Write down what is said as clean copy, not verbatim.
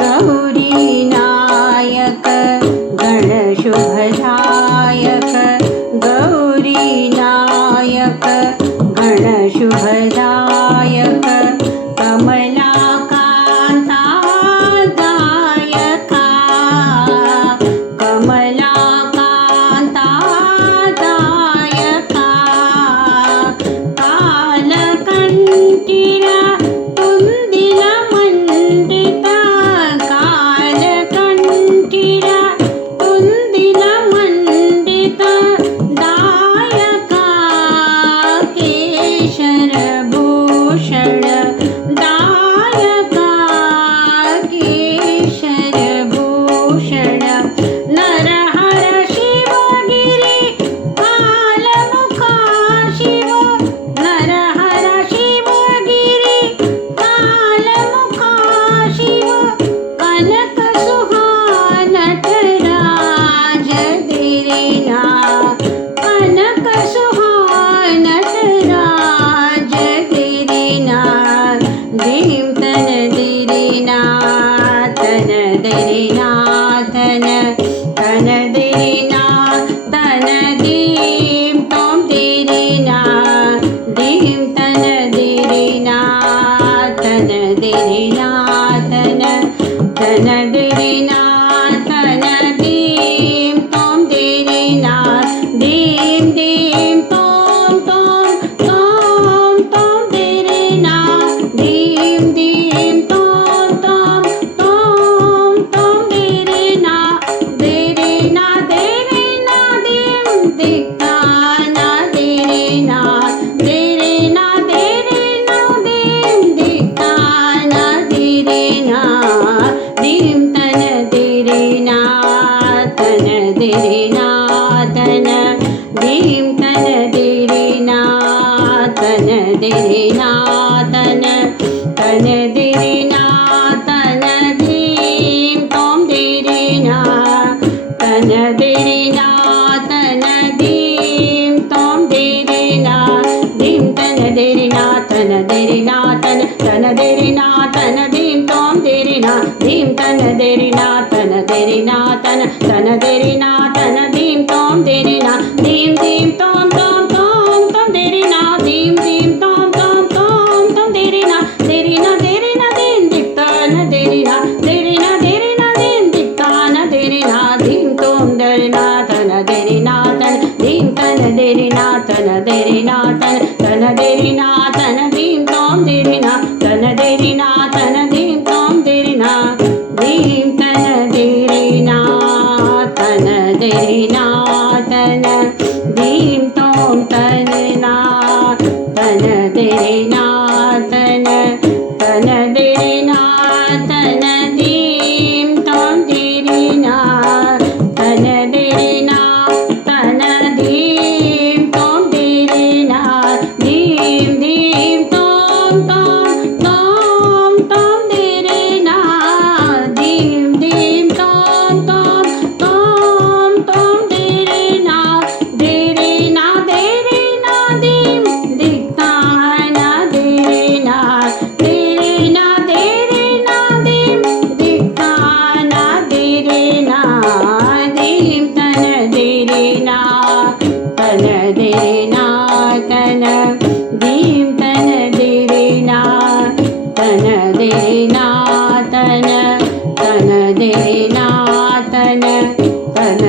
गौरी नायक गणशुभदायक गौरी नायक गणशुभदायक कमलाकांता दायका कमलाकांता दायका कालकंठीला तुंदिला मंडिता कालकंठीला तुंदिला मंडिता दायका केशरभूषण दायका केशरभूषण नरहर शिवगिरी कालमुखा शिव नरहर शिवगिरी कालमुखा शिव कनक सुहानटराज दिरिना कनक सुहानटराज दिरिना दीम तन दिरिना तन दिरिना तन तन दिरिना तन दीम तोम दिरिना दीम तन दिरिना तन दिरिना तन तन दिरिना तन दीम तोम दिरिना दीम दीम तोम तोम तोम तोम दिरिना दीम दीम तोम तोम तोम तोम दिरिना दिरिना दिरिना दीम दिक्ताना दिरिना दिरिना दिरिना दीम दिक्ताना दिरिना दीम तन दिरिना तन दिरिना तन दीम तन दिरिना तन दिरिना तन तन दिरिना तन दीम तोम दिरिना तन दिरिना तन दीम तोम दिरिना दीम तन दिरिना तन दिरिना तन तन दिरिना तन दीम तोम दिरिना दीम तन दिरिना तन दिरिना तन तन दिरिना तन दीम तोम दिरिना दीम दीम तोम तोम तोम तोम दिरिना दीम दीम तोम तोम तोम तोम दिरिना दिरिना दिरिना दीम दिक्तान दिरिना दिरिना दिरिना दीम दिक्तान दिरिना दीम तोम दिरिना तन दिरिना तन दीम तन दिरिना तन दिरिना तन तन दिरिना तन दीम तोम दिरिना तन दिरिना तन दीम तोम दिरिना दीम तन दिरिना तन दिरिना तन दीम तोम तनना तन दिरिना तन तन दिरिना तन दीम तोम दिरिना तन दिरिना तन दीम तोम दिरिना दीम दीम तोम तोम तोम तोम दिरिना दीम दीम तोम तोम तोम तोम दिरिना दिरिना दिरिना दीम दिक्ताना दिरिना दिरिना दिरिना दीम दिक्ताना दिरिना दीम तन दिरिना तन दिरिना तन दीम तन दिरिना तन दिरिना तन तन दिरिना तन तन